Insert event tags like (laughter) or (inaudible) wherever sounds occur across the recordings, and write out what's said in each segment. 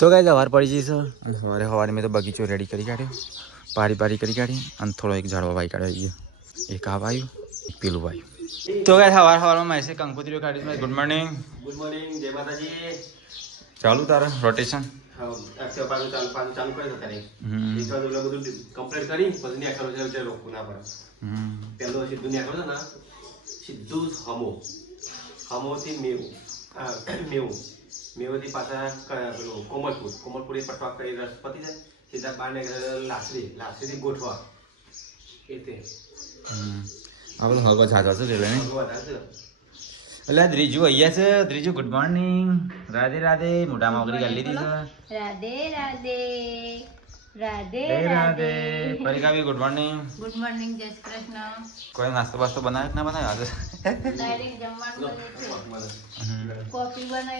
તો ગાય સવાર પડી જઈશ અને સવારે સવારે મેં તો બગીચો રેડી કરી કાઢ્યો. પારી પારી કરી કાઢી અને થોડો એક ઝાડવા વાઈ કાઢ્યો ગયો એક આ વાયું એક પેલું વાયું. તો ગાય સવાર સવારમાં મેં કંકોત્રીઓ કાઢી ગુડ મોર્નિંગ ગુડ મોર્નિંગ જય માતાજી. ચાલુ તારે રોટેશન હમ. હમ. સીધું જ હમો. થી મેવું. મેવું. મેવુંથી પાછા પેલું કોમલપુર કોમલપુર એ પટવા કરી રસ પતી જાય સીધા બાર ને લાસરી લાસરીથી ગોઠવા એ તે આપણે હગો જાતો છે છે. એટલે ત્રીજુ અહીંયા છે ત્રીજુ ગુડ મોર્નિંગ રાધે રાધે મોઢામાં ઓગળી ગાલી દીધી છે રાધે રાધે રાધે રાધે રાધે. રાધે. પરીકા બી good morning good morning Jai Shri Krishna. કોઈ નાસ્તો બાસ્તો બનાવ્યો કે ના બનાવ્યો આજે?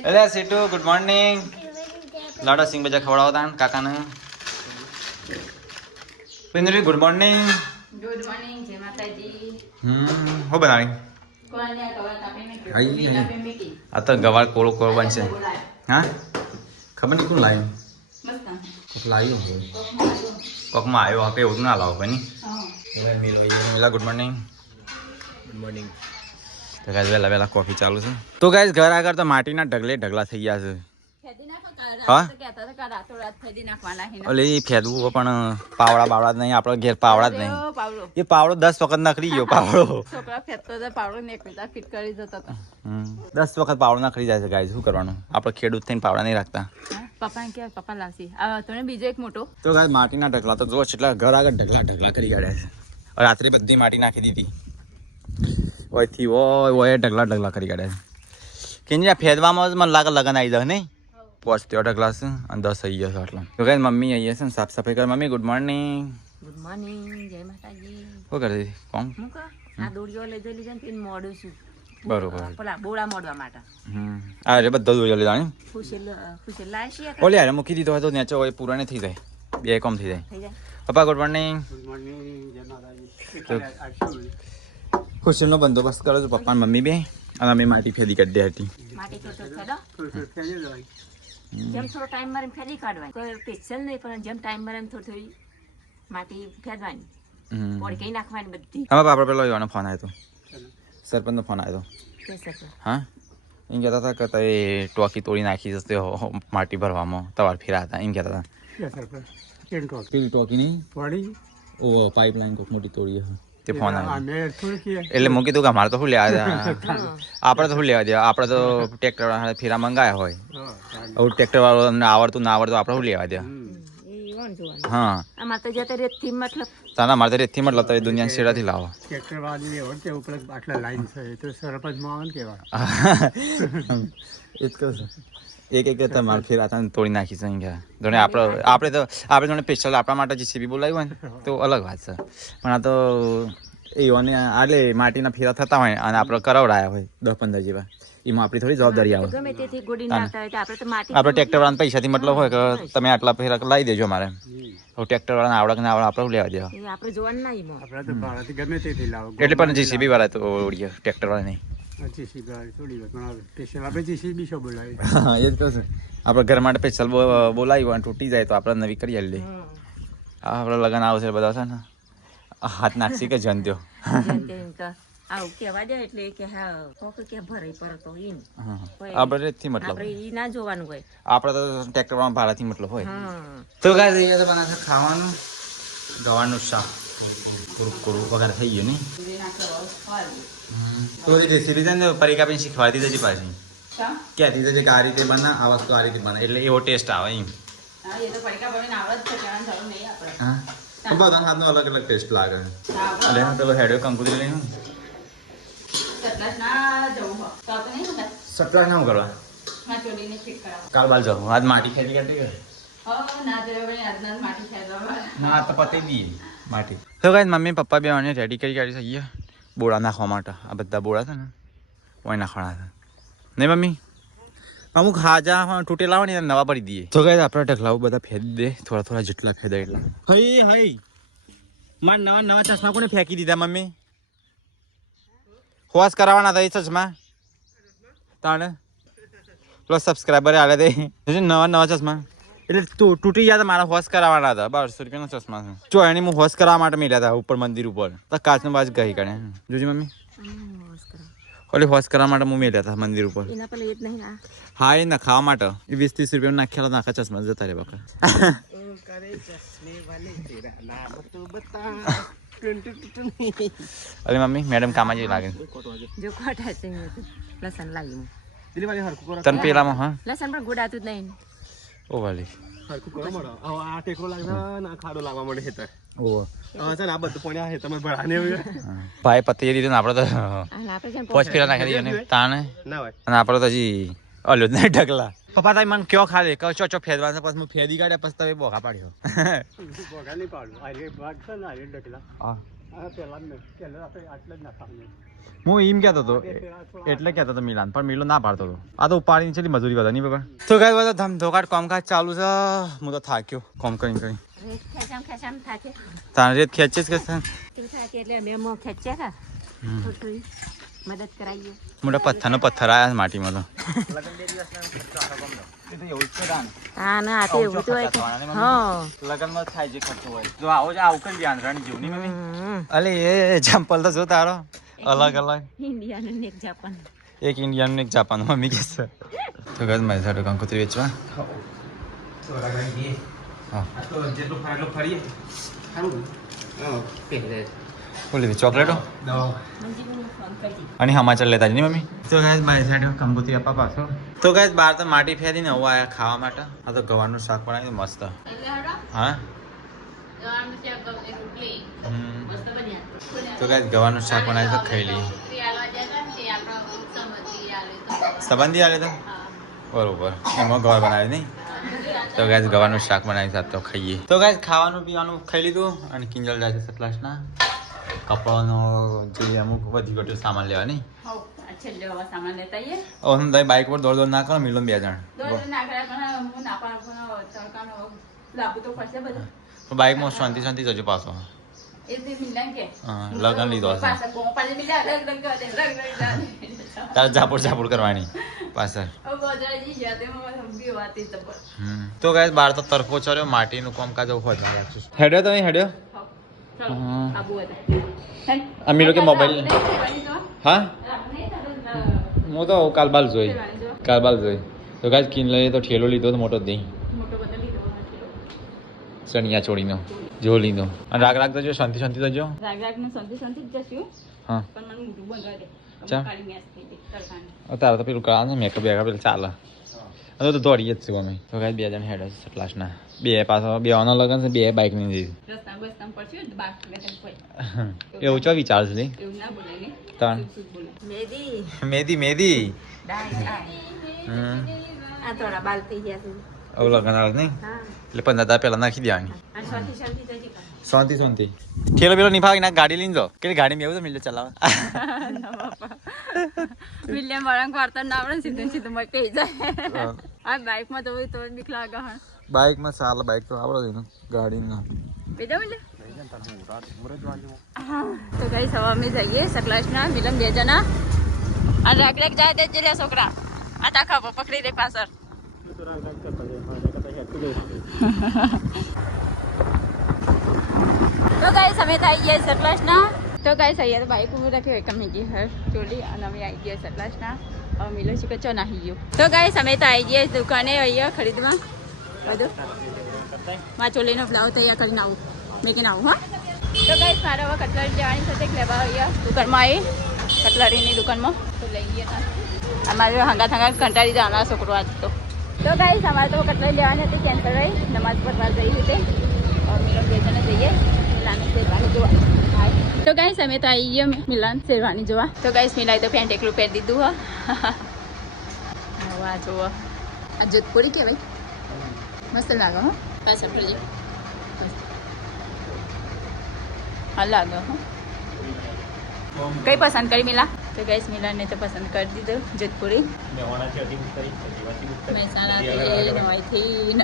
એટલે સીટુ ગુડ મોર્નિંગ લાડો સિંગ બજા ખવડાવો તાન કાકાને. પિંદરી good morning good morning Jai Mataji. હમ હો બનાવી? કોને કવર કાપી મેકી આઈ, કોફી આઈ. કાપી મેકી. આ તો ગવાળ કોળો કોળો બનશે. હા? ખબર નહીં કોણ લાવ્યું? લાવ્યું. કોકમાં આવ્યો આપે એવું ના લાવો. મિલા ગુડ મોર્નિંગ ગુડ મોર્નિંગ તો ગાય વહેલા વહેલા કોફી ચાલુ છે તો ગાઈસ ઘર આગળ તો માટીના ઢગલે ઢગલા થઈ ગયા છે ઓલી ફેદવું પણ પાવડા બાવડા જ નહીં આપણો ઘેર પાવડા જ નહીં. એ પાવડો દસ વખત નખરી ગયો પાવડો. દસ વખત પાવડો નખરી જાય છે ગાય શું કરવાનું? આપણે ખેડૂત થઈને પાવડા નહીં રાખતા. પપ્પાને કે પપ્પા લાવશે આ બીજો એક મોટો. તો ગાય માટીના ઢગલા તો જો એટલા ઘર આગળ ઢગલા ઢગલા કરી કાઢ્યા છે. રાત્રે બધી માટી નાખી દીધી. ઓયથી ઓય ઓય ઢગલા ઢગલા કરી કાઢ્યા છે. કે ફેરવામાં જ મને લાગે લગન આવી જાય નહીં? પોચ તેઓ ક્લાસ અને દસ આવી ગયા છે આટલા તો મમ્મી આવી જશે ને સાફ સફાઈ કર mummy good morning good morning Jai Mataji શું કરી દીધી કોણ આ દોડીઓ લઈ જઈ લીધી ને મોડું છું બરોબર પેલા બોળા મોડવા માટે હમ આ રે બધા જોઈ લીધા ને ખુશેલ ખુશેલ છે ઓલી યાર મૂકી દીધો હોય તો નેચો હોય પૂરા નહીં થઈ જાય બે કોમ થઈ જાય પપ્પા ગુડ મોર્નિંગ ખુશીનો બંદોબસ્ત કરો છો પપ્પા મમ્મી બે અને અમે માટી ફેદી કરી દે હતી માટી થોડો ખેડો જેમ થોડો ટાઈમ મારે ફેરી કાઢવાની. કોઈ સ્પેશિયલ નહીં પણ જેમ ટાઈમ મારે થોડી થોડી માટી ફેરવાની. કઈ નાખવાની બધી. આમાં આપણે પેલો યોનો ફોન આવ્યો સરપંચનો ફોન આવ્યો હા? એમ કહેતા હતા કે તમે ટોકી તોડી નાખી જશે હો- માટી ભરવામાં. તવાર ફેરા હતા એમ કહેતા હતા. ટોકી? નહીં ઓ પાઇપલાઇન કોઈક મોટી તોડી હશે. તે ફોન આવ્યો એટલે મૂકી દઉં કે અમારે તો શું લેવા દે આપણે તો શું લેવા દેવા આપણે તો ટ્રેક્ટર વાળા ફેરા મંગાયા હોય હવે ટ્રેક્ટર વાળો અમને આવડતું ના આવડતું આપણે શું લેવા દે એ કોણ જોવાનું હા આમાં તો જતા રેતથી મતલબ તાના મારે તો રેતથી મતલબ તો દુનિયા છેડાથી લાવો એ જ કહું એક એક તમારે ફેર આતા તોડી નાખી છે અહીંયા જોને આપણે આપણે તો આપણે જોને સ્પેશિયલ આપણા માટે જીસીબી બોલાવ્યું હોય ને તો અલગ વાત છે. પણ આ તો એઓને આટલે માટીના ફેરા થતા હોય અને આપણે કરાવડાયા હોય દસ પંદર જેવા. એમાં આપણી થોડી જવાબદારી આવે. ગમે તેથી ગોડી નાખતા હોય આપણે તો માટી આપણે ટ્રેક્ટર વાળાને પૈસાથી મતલબ હોય કે તમે આટલા ફેરા લાવી દેજો મારે. હવે ટ્રેક્ટર વાળાને આવડે કે ના આવડે આપણે લેવા દેવા. એ આપણે જોવાનું ના આપણે તો ગમે તેથી લાવો એટલે પણ જીસીબી વાળા તો ઓળીએ ટ્રેક્ટર વાળા નહીં. આપણે ઘર માટે સ્પેશિયલ બોલાવી અને તૂટી જાય તો આપણે નવી કરી હમ. આપણે લગન આવશે બધા છે ને હાથ નાખશી કે જંત્યો જેમ તેમ તો આવું કહેવા દે એટલે કે હા કોક કે ભરાઈ પડતો ઈન આપણે રેતથી મતલબ આપણે ઈ ના જોવાનું હોય આપણે તો ટ્રેક્ટર વાળા ભાડાથી મતલબ હોય હા તો અહીંયા તો બનાવે ખાવાનું ગવાનું શાક કુરકુરું વગેરે થઈ ગયું નહીં તો રેસીપી છે ને પરીકા પણ શીખવાડી દેજે પાછી ક્યાંથી છે કે આ રીતે બના આ વસ્તુ આ રીતે બના એટલે એવો ટેસ્ટ આવે એમ હા બધાના હાથનો અલગ અલગ ટેસ્ટ લાગે એટલે હું પેલો હેડ્યો કંકુતરી લઈને સતલાસ ના ના કરવા કાલ બાલ જાઉં આજ માટી ખેતી કરતી ના ના તો પતી દઈએ માટી. તો કાંઈ મમ્મી પપ્પા બે મને રેડી કરી કાઢી શકીએ બોળા નાખવા માટે. આ બધા બોળા છે ને ઓય નાખવાના છે. નહીં મમ્મી? અમુક હાજા તૂટેલા હોય ને નવા પડી દઈએ. તો કાંઈ આપણે ઢગલાઓ બધા ફેદી દે. થોડા થોડા જેટલા ફેદા એટલા. હઈ હઈ. માર નવા નવા ચશ્મા કોને ફેંકી દીધા મમ્મી? હોસ કરાવવાના હતા એ ચશ્મા. તાણે. પ્લસ સબસ્ક્રાઈબર આલે દે. નવા નવા ચશ્મા. એટલે તું તૂટી ગયા હતા મારા હોશ કરાવવાના હતા. બારસો રૂપિયાના ચશ્મા છે? જો એને હું હોશ કરાવવા માટે મેળ્યા હતા ઉપર મંદિર ઉપર. તો કાચનો બાજ ગઈ કાઢે. જોજી મમ્મી. ઓલી હોશ કરાવવા માટે હું મેળ્યા હતા મંદિર ઉપર. હા એ ના ખાવા માટે. એ વીસ ત્રીસ રૂપિયા નાખ્યા નાખા ચશ્મા જતા રે બાકા (laughs) અરે મમ્મી મેડમ કામાં જેવી લાગે. જો ખોટા છે લસણ લાગ્યું તને પેલામાં હા? લસણ પણ ગુડાતું જ નહીં. ઓ વાલી. આ ને ખાડો લાગવા મળે હેતર ઓ. છે ને આ બધું પણ આ હેતરમાં ભરાને ભાઈ પતિ એ ને આપણે તો અને આપણે છે ને પોચ પેલા નાખી દઈએ ને તાણે. ના હોય. અને આપણે તો હજી ઓલું નહીં ઢગલા. પપ્પા તારી મને કયો ખાલી? કહો ચો ચો ફેરવા પછી હું કાઢ્યા પછી તમે બોખા પાડ્યો. ભોગા નહીં પાડું આ ભાગ છે ને આ રે હા. પેલા પેલા આપણે આટલા જ નાખવાનું હું એમ કહેતો હતો એટલે કહેતો હતો મિલાન પણ મિલો ના પાડતો હતો. આ તો ઉપાડીને છે મજૂરી બધા નહીં બાબા તો કઈ બધા ધમધોકાટ કામકાજ ચાલુ છે. હું તો થાક્યો કોમ કરીને કરી રેત ખેંચામ ખેંચામ થાકે તારે રેત ખેંચે જ કે એટલે મોં મદદ કરાવીએ. મોટા પથ્થરનો પથ્થર આવ્યા છે માટીમાં તો. લગનમાં થાય જે ખર્ચો હોય. જો આવો જ આવું કરી ધ્યાન રાણી જેવું મમ્મી? અલે એ ચંપલ તો જો તારો. અલગ અલગ ઇન્ડિયાનું ને એક જાપાન એક ઇન્ડિયન એક જાપાન મમ્મી કે છે તો ગજ મારી સાથે કંકોત્રી વેચવા બોલી ચોકલેટો અને સમાચાર લેતા જ નહીં મમ્મી તો ગાય મારી સાઈડ કંકોત્રી આપવા પાછો તો ગાય બહાર તો માટી ફેરીને હવે આવ્યા ખાવા માટે આ તો ગવાનું શાક બનાવ્યું મસ્ત હા. તો ગાય ગવાનું શાક બનાવી તો ખાઈ લઈએ. સંબંધી આવે તો? બરોબર. એમાં ગવાર બનાવ્યું નહીં? તો ગાય ગવાનું શાક બનાવી સાથે તો ખાઈએ. તો ગાય ખાવાનું પીવાનું ખાઈ લીધું અને કિંજલ જાય છે સતલાસના. કપડાનો જે અમુક વધી ગયો સામાન લેવા નહીં? છેલ્લે હવે સામાન લેતા આવીએ. હવે તમે બાઇક પર દોડ દોડ ના કરો મિલો બે જણ. બાઇકમાં શાંતિ શાંતિ જજો પાછો. લગન લીધો હશે. તારે ઝાપડ ઝાપડ કરવાની પાછળ ગયા તે પર બાર તો ગાય તરફો ચડ્યો માટીનું કામકાજ હોય હેડ્યો તમે હેડ્યો અમીરો કે મોબાઈલ હા હું તો કાલબાલ જોઈ કાલબાલ જોઈ તો ગાય કિન લઈએ તો ઠેલો લીધો તો મોટો દહીં ચણિયા ચોળીનો જો લીધો. અને રાગ રાગ તો જો શાંતિ શાંતિ તો જો. રાગ રાગ ને શાંતિ શાંતિ જ જશું. હા. પણ મને મોઢું બંધ દે ચા? કાળી મેસ થઈ અત્યારે તો પેલું કાળા ને મેકઅપ બેકઅપ પેલું ચાલે. હવે તો દોડીએ જ છું અમે. તો કાંઈ બે જણ હેડ છે ક્લાસના બે પાછો બે ઓનો લગન છે બે બાઇકની કોઈ (laughs) એવું ચો વિચાર છે? નહીં એવું ના બોલે ને. તાણ. શું બોલે મેદી મેદી મેદી હમ. આ થોડા બાલ થઈ ગયા છે. લગન આવે નહીં એટલે પંદર દાડા પેલા નાખી દેવાની શાંતિ શાંતિ ઠેલો પેલો નહીં ફાવે ના ગાડી લઈને જાઓ કે ગાડી મેં એવું તો મિલે ચલાવે વિલિયમ વાળાંગ વાર્તા ના આવડે ને સીધું સીધું મય કહી જાય આ બાઇકમાં તો તો બીક લાગે હા બાઇકમાં ચાલે બાઇક તો આવડે ને ગાડી ના બેજા બોલે તો ગઈ સવા અમે જઈએ સકલાશના મિલન બે જણા અને રાગ રાગ જાય તે જ રે છોકરા આ તાખા પકડી લે પાછળ તો ગાઈસ અમે થઈ ગયા સતલાસના તો ગાઈસ અહીંયા બાઈક ઉભું રાખ્યું એક અમે ગઈ હર ચોલી અને અમે આવી ગયા સટલાસના હવે મિલો છે કે ચો નાહી ગયો. તો ગાઈસ અમે તો આવી ગયા દુકાને અહીંયા ખરીદવા. બધું. મા ચોલીનો બ્લાઉઝ તૈયાર કરીને આવું. મેં કે આવું, હા? તો ગાઈસ મારે હવે કટલરી જવાની સાથે લેવા અહીંયા દુકાનમાં આવી કટલરીની દુકાનમાં. તો લઈ ગયા અમારે હંગા થંગા કંટાળી જવાના છોકરો આજ તો. તો ગાઈસ અમારે તો કટલાઈ લેવાની હતી કેન્સલ રહી નમાઝ પડવા જઈ હતી. મિલન બે જણા જઈએ મિલાની શેરવાની જોવા તો ગાઈસ અમે તો આવી ગયા મિલાન શેરવાની જોવા. તો ગાઈસ મિલાઈ તો પેન્ટ એકલું પહેરી દીધું હા. આ જોવો. આ જોધપુરી કહેવાય. મસ્ત લાગે હો. પાછળ ફરજો હા લાગે હો. કઈ પસંદ કરી મિલા? તો ગાઈસ મિલાને તો પસંદ કરી દીધો જોધપુરી મહેસાણાથી નવાઈથી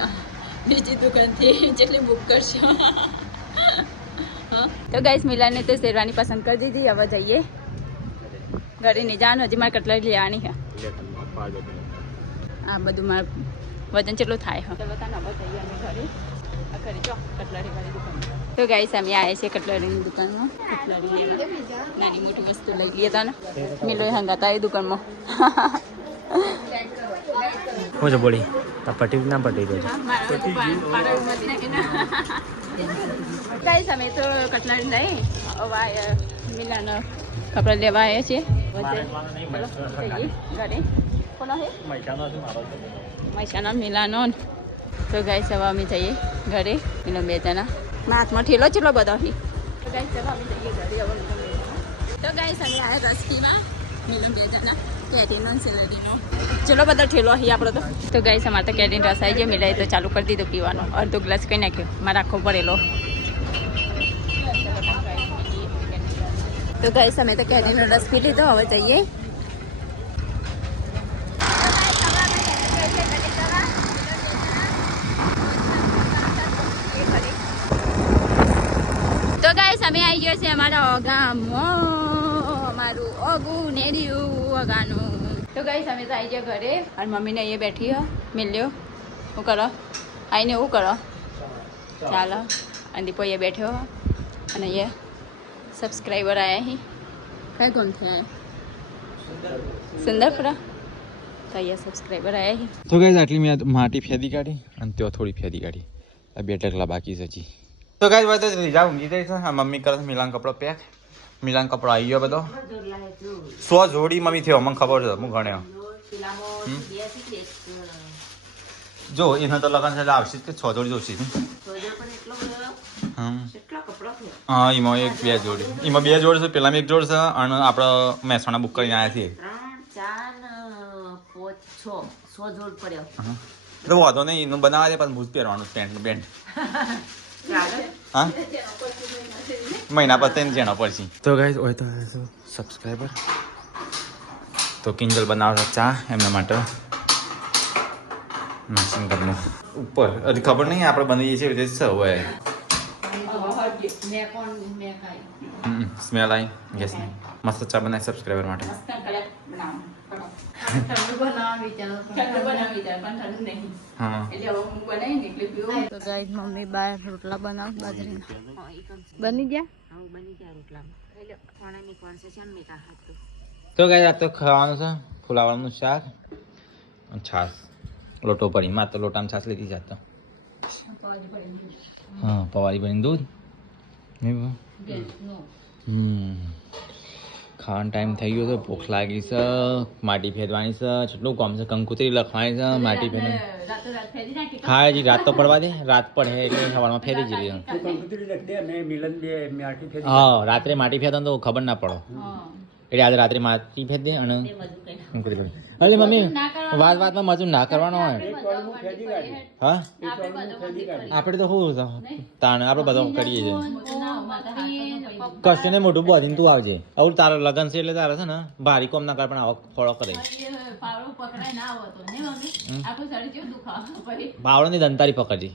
બીજી દુકાનથી જેટલી બુક કરશો. તો ગાઈસ મિલાને તો શેરવાની પસંદ કરી દીધી હવે જઈએ. ઘરે નહીં જવાનું હજી મારે કટલરી લેવાની છે. આ બધું મારે વજન જેટલું થાય હવે જઈએ દુકાન તો ગાઈસ અમે આવ્યા છે કટલરીની દુકાનમાં. કટલરી લેવા નાની મોટી વસ્તુ લઈ લઈએ તાને. મિલો હંગાતા એ દુકાનમાં. હું છે બોલી તા પટી ના પટી દો ગાઈસ અમે તો કટલરી લઈ હવે મિલાનો કપડા લેવા આવ્યા છીએ. ઘરે? કોનો હે. મૈસાના મિલાનો તો ગાય સવા અમે જઈએ ઘરે, એનો બે જણા. હાથમાં ઠેલો ચેટલો બધો હી તો હવે અમે જઈએ ઘરે કેરીનો સિલરીનો ચલો બધો ઠેલો અહીં આપણો તો. તો અમારે તો કેરીન રસ આવી જાય મિલાઈ તો ચાલુ કરી દીધું પીવાનો. અડધો ગ્લાસ કઈ નાખ્યો, મારે આખો ભરેલો. તો ગાઈસ અમે તો કેરીનો રસ પી લીધો, હવે જઈએ તો ગાઈસ અમે આવી ગયા છે અમારા ગામમાં અમારું ઓગું નેડિયું ઓગાનું તો ગાઈસ અમે તો આવી ગયા ઘરે અને મમ્મીને અહીંયા બેઠી હો મિલ્યો શું કરો આવીને એવું કરો ચાલો અને દીપો અહીંયા બેઠો હો અને અહીંયા સબસ્ક્રાઈબર આવ્યા અહીં કઈ ગમથી આવ્યા સુંદરપુરા તો અહીંયા સબસ્ક્રાઈબર આવ્યા અહીં તો ગઈ આટલી મેં માટી ફેદી કાઢી અને ત્યાં થોડી ફેદી કાઢી. આ બે ટકલા બાકી છે હજી. તો ગાઈઝ વાત તો રીજા ઊંઘી છે આ મમ્મી કરે છે મિલાન કપડો પેક. મિલાન કપડો આવી ગયો બધો. સો જોડી મમ્મી થયો મને ખબર છે હું ગણ્યો. જો એને તો લગન છે આવશે જ કે છ જોડી જોશે. હા એમાં એક બે જોડી. એમાં બે જોડી છે પેલા એક જોડ છે અને આપણે મહેસાણા બુક કરીને આવ્યા છીએ. હા. વાંધો નહીં એનું બનાવવા દે પણ ભૂત પહેરવાનું પેન્ટ પેન્ટ (laughs) હા? મહિના પછી જેના પડશે. તો ગાઈઝ હોય તો સબસ્ક્રાઈબર તો કિંજલ બનાવશે ચા એમના માટે. મશીન કરનું ઉપર. હજી ખબર નહીં આપણે બનાવીએ છીએ રીતે છે હવે. સ્મેલ આવી ગેસ મસ્ત ચા બનાવી સબસ્ક્રાઈબર માટે. હા. તો ગાઈસ મમ્મી બાર રોટલા બનાવ બાજરીના. બની ગયા? તો ગાઈઝ આ તો ખાવાનું છે ફુલાવાનું શાક અને છાશ. લોટો ભરી માં તો લોટામાં છાશ લીધી જાત હા પવારી ભરીને દૂધ. હમ. ખાવાનો ટાઈમ થઈ ગયો છે ભૂખ લાગી છે માટી ફેરવાની છે કેટલું કામ છે કંકુતરી લખવાની છે માટી ફેરવાની હા હજી રાત તો પડવા દે રાત પડે એટલે સવારમાં ફેરી ફેરી હા રાત્રે માટી ફેરતા તો ખબર ના પડો. એટલે આજે રાત્રે માટી દે અને એટલે અરે મમ્મી વાત વાતમાં મજૂર ના કરવાનો હોય. હું? આપણે તો શું તાણ આપણે બધો કરીએ છીએ. કશું ને મોટું બોધીને તું આવજે. આવું તારો લગન છે એટલે તારે છે ને ભારી કોમ ના કર પણ આવો ફોડો કરે. બાવળો ની દંતારી પકડી.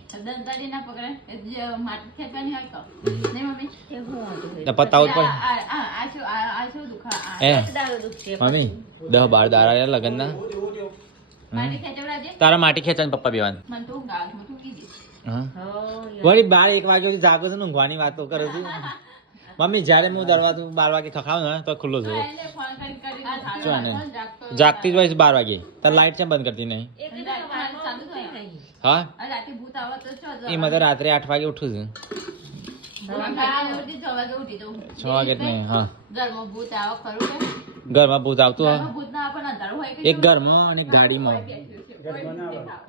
તો. પતાવું પણ પડે એ મમ્મી દહ બાર દારા આવ્યા લગન ના તારા માટી ખેંચવાની પપ્પા બેવાન. હા વળી બાર એક વાગ્યા સુધી જાગો છે ને ઊંઘવાની વાતો કરું છું. (laughs) મમ્મી જ્યારે હું દરવાજો બાર વાગે ખખાવ ને તો ખુલ્લો છું જાગતી જ હોય છે બાર વાગે. તાર લાઈટ કેમ બંધ કરતી નહીં? હા? એ તો રાત્રે આઠ વાગે ઉઠું છું. છ વાગે જ નહીં હા. ઘરમાં ભૂત આવો ખરું કે? ઘરમાં ભૂત આવતું હોય ઘરમાં ભૂત ના આવે પણ અંધારું હોય કે એક ઘરમાં અને એક ગાડીમાં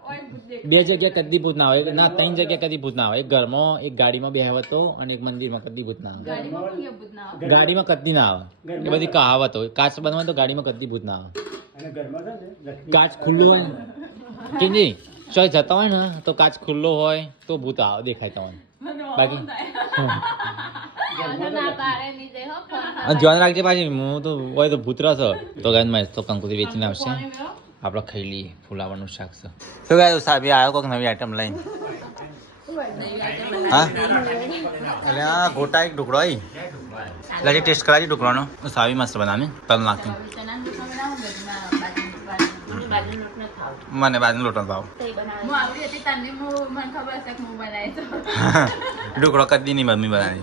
ઓય ભૂત દેખ બે જગ્યા કદી ભૂત ના હોય ના ત્રણ જગ્યા કદી ભૂત ના હોય. એક ઘરમાં એક ગાડીમાં બે હતો અને એક મંદિરમાં કદી ભૂત ના આવે. ગાડીમાં કોણ કે ભૂત ના આવે? ગાડીમાં કદી ના આવે. એ બધી કહાવત હોય. કાચ બનવા તો ગાડીમાં કદી ભૂત ના આવે. અને ઘરમાં છે ને લક્ષ્મી કાચ ખુલ્લું હોય ને. કેજી ચોય જતા હોય ને તો કાચ ખુલ્લો હોય તો ભૂત આવે દેખાય તમને. બાકી? ધ્યાન રાખજે પાછી હું તો હોય તો ભૂતરા છો. તો ગાયમાં તો કંકુતી વેચીને આવશે. આપણે ખાઈ લઈએ ફુલાવાનું શાક છે. તો ગાય સાહેબ આવ્યો કોઈક નવી આઈટમ લઈને? હા? એટલે આ ગોટા એક ઢોકળો આવી એટલે ટેસ્ટ કરાવી ઢોકળાનો. સાવી મસ્ત બનાવી. તલ નાખી મને બાજુ લોટો ભાવ. (laughs) ઢોકળો કદી નહીં મમ્મી બનાવી.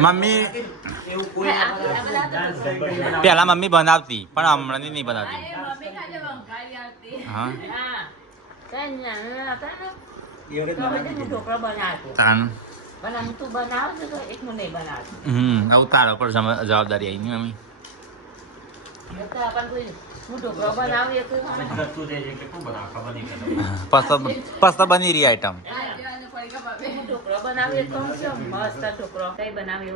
મમ્મી પેલા મમ્મી બનાવતી પણ હમણાં નહીં બનાવતી. હા. તાન. હમ આવું તારા પર જવાબદારી આવી મમ્મી. પસ્તો પસ્તો બની રહી આઈટમ. ઢોકળો બનાવું એ મસ્ત ઢોકળો. કઈ બનાવી.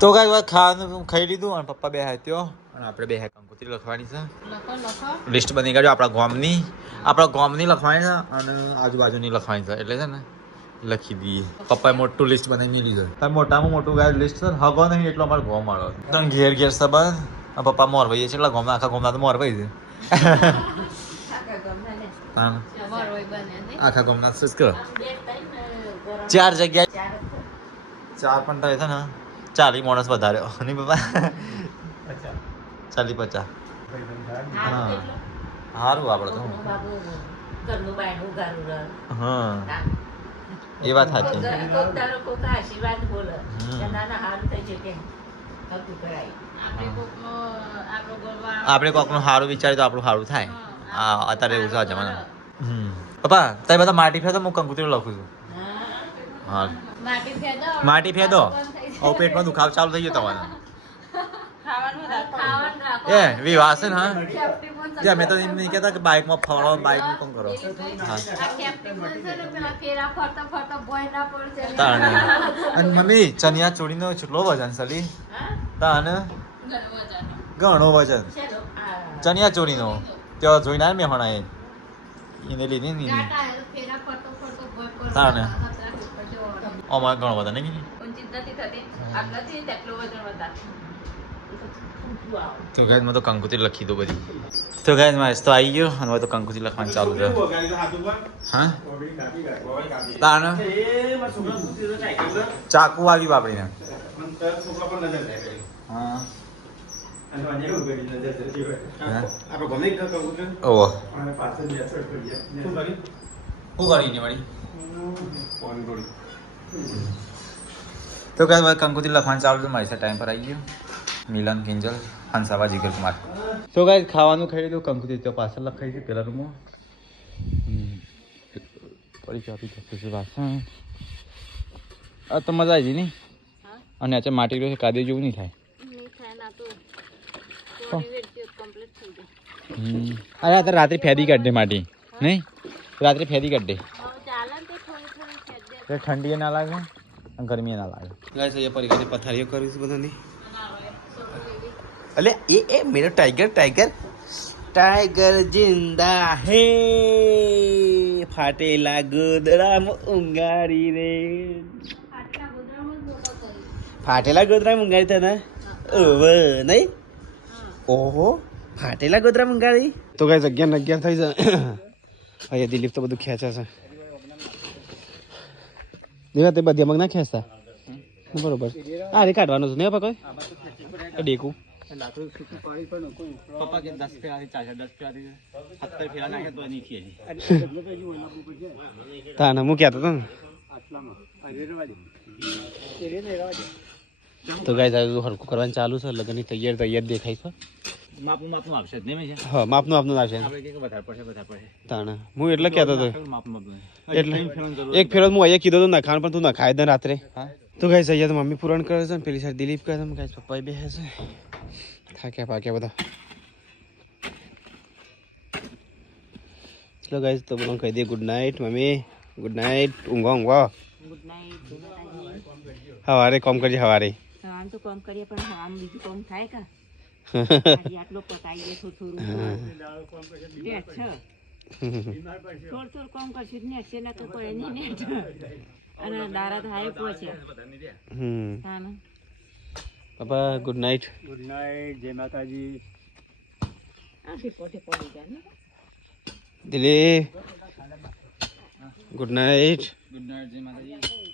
તો કઈ વાત ખાવાનું ખાઈ લીધું? અને પપ્પા બે હાથ્યો અને આપણે બે કંકોત્રી લખવાની છે. લખો લખો. લિસ્ટ બની કાઢ્યો આપણા ગામની. આપણા ગામની લખવાની છે અને આજુબાજુની લખવાની છે. એટલે છે ને લખી દઈએ. પપ્પાએ મોટું લિસ્ટ બનાવી લીધું. તમે મોટામાં મોટું ગાય લિસ્ટ છે હગો નહીં એટલો અમારો ગોમ વાળો તમે ઘેર ઘેર સબંધ આ પપ્પા મોરભાઈ છે. એટલા ગોમના આખા ગોમના તો મોરભાઈ છે. આખા ગોમના ચાર જગ્યાએ ચાર પણ થાય છે ને ચાલી માણસ વધાર્યો (laughs) નહીં બાપા ચાલી પચાસ. હા. સારું આપણે તો. હા. હા. એ વાત સાચી. આશીર્વાદ બોલે. થઈ જશે આપણે કોકનો સારું વિચાર્યું તો આપણું સારું થાય. હા અત્યારે એવું છે જમાના પપ્પા તમે બધા માટી ફેદો હું કંકુતરી લખું છું. હા. માટી ફેદો. હવે પેટમાં દુખાવ ચાલુ થઈ ગયો તમારે. એ વિવાહ છે ને હા? જે અમે તો એમ નહીં કહેતા કે બાઇકમાં ફરો બાઇકનું કોણ કરો? હા. આ કેપ્ટી પણ છે ને પેલા કેરા ફરતો ફરતો બોય ના પડશે. ને. તાણે અને મમ્મી ચણિયા ચોળીનો કેટલો વજન સલી? તાને ઘણું વજન. ઘણો વજન. શેનો? ચણિયા ચોળીનો. ત્યાં જોઈને આવે મેં હણા એને લીધી ને એની. અમારે ઘણો બધા નહીં ઊંચી જ નથી થતી. આટલાથી તેટલું વજન વધારે તો ગાય મેં તો કંકુતી લખી દો બધી. તો ગાય મારે તો આવી ગયો અને હવે તો કંકુતી લખવાનું ચાલુ છે. હા? તાણ? ચાકુ આવી બાપડીને. હા. ઓહો. શું કરી? વળી? તો ગાય હવે કંકુતિ લખવાનું ચાલુ છે મારી સાથે ટાઈમ પર આવી ગયું મિલન કિંજલ હંસાબા જીગર કુમાર તો ગાય ખાવાનું ખાઈ લીધું કંકુતિ તો પાછળ લખાઈ છે પેલા રૂમમાં પડી ચાપી જશે છે વાસણ આ તો મજા આવી નહીં અને આજે માટી રહ્યો છે કાદે જેવું નહીં થાય. અરે આ તો રાત્રે ફેદી કાઢ દે માટી નહીં રાત્રે ફેદી કાઢ દે હવે ચાલે ને તે થોડી થોડી ખેંચ દે એટલે ઠંડી ના લાગે અને ગરમી ના લાગે. ગાય છે પરીક્ષા પથારીઓ કરીશું બધાની. અલે એ એ મેરો ટાઈગર ટાઈગર ટાઈગર જિંદા હે. ફાટેલા ગોદરામ ઉંગારી રે. ફાટેલા ગોદરામ ઉંગારી તને? ઓહો નહીં? ઓહો ફાટેલા ગોદરામ ઉંગારી? તો કઈ અગિયાર અગિયાર થઈ જાય. (coughs) અહીંયા દિલીપ તો બધું ખેંચે છે. દેવા તે બધી મગ ના ખેંચતા બરોબર. આ રે કાઢવાનું છે ને પા કોઈ? ડેકું. પપ્પા કે દસ દસ ફેરાથી સત્તર ફેરા નાખે તો તા ને હું કહેતો હતો તો ગાય હરકું કરવાનું ચાલુ છે લગ્નની તૈયાર તૈયાર દેખાય છે. માપનું માપનું આપશે નહીં હા માપનું આપનું આવશે વધારે પડશે વધારે પડશે. તાણે. હું એટલે કહેતો હતો. એટલે એક ફેરો હું અહીંયા કીધો તો નખાણ પણ તું નખાય દે રાત્રે. તો ગાય અહીંયા તો મમ્મી પૂરણ કરે છે ને પેલી સાઈડ દિલીપ કરે છે ગાય પપ્પા બેસે છે. થાક્યા પાક્યા બધા. ચલો ગાઈસ તો બોલો કહી દે good night mummy. Good night ઊંઘો ઊંઘો ગુડ નાઇટ સવારે કોમ કરજે સવારે તો કામ કરીએ પણ આમ બીજું કામ થાય કા? (laughs) આટલો પતાઈ દે થોડું થોડું નેટ છે. થોડું થોડું કામ કરશું નેટ છે ના તો પડે નહીં નેટ અને દારા થાય પહોંચે. હમ. તાનું good night good night Jai Mataji. જાય ને. Dilip good night good night Jai Mataji.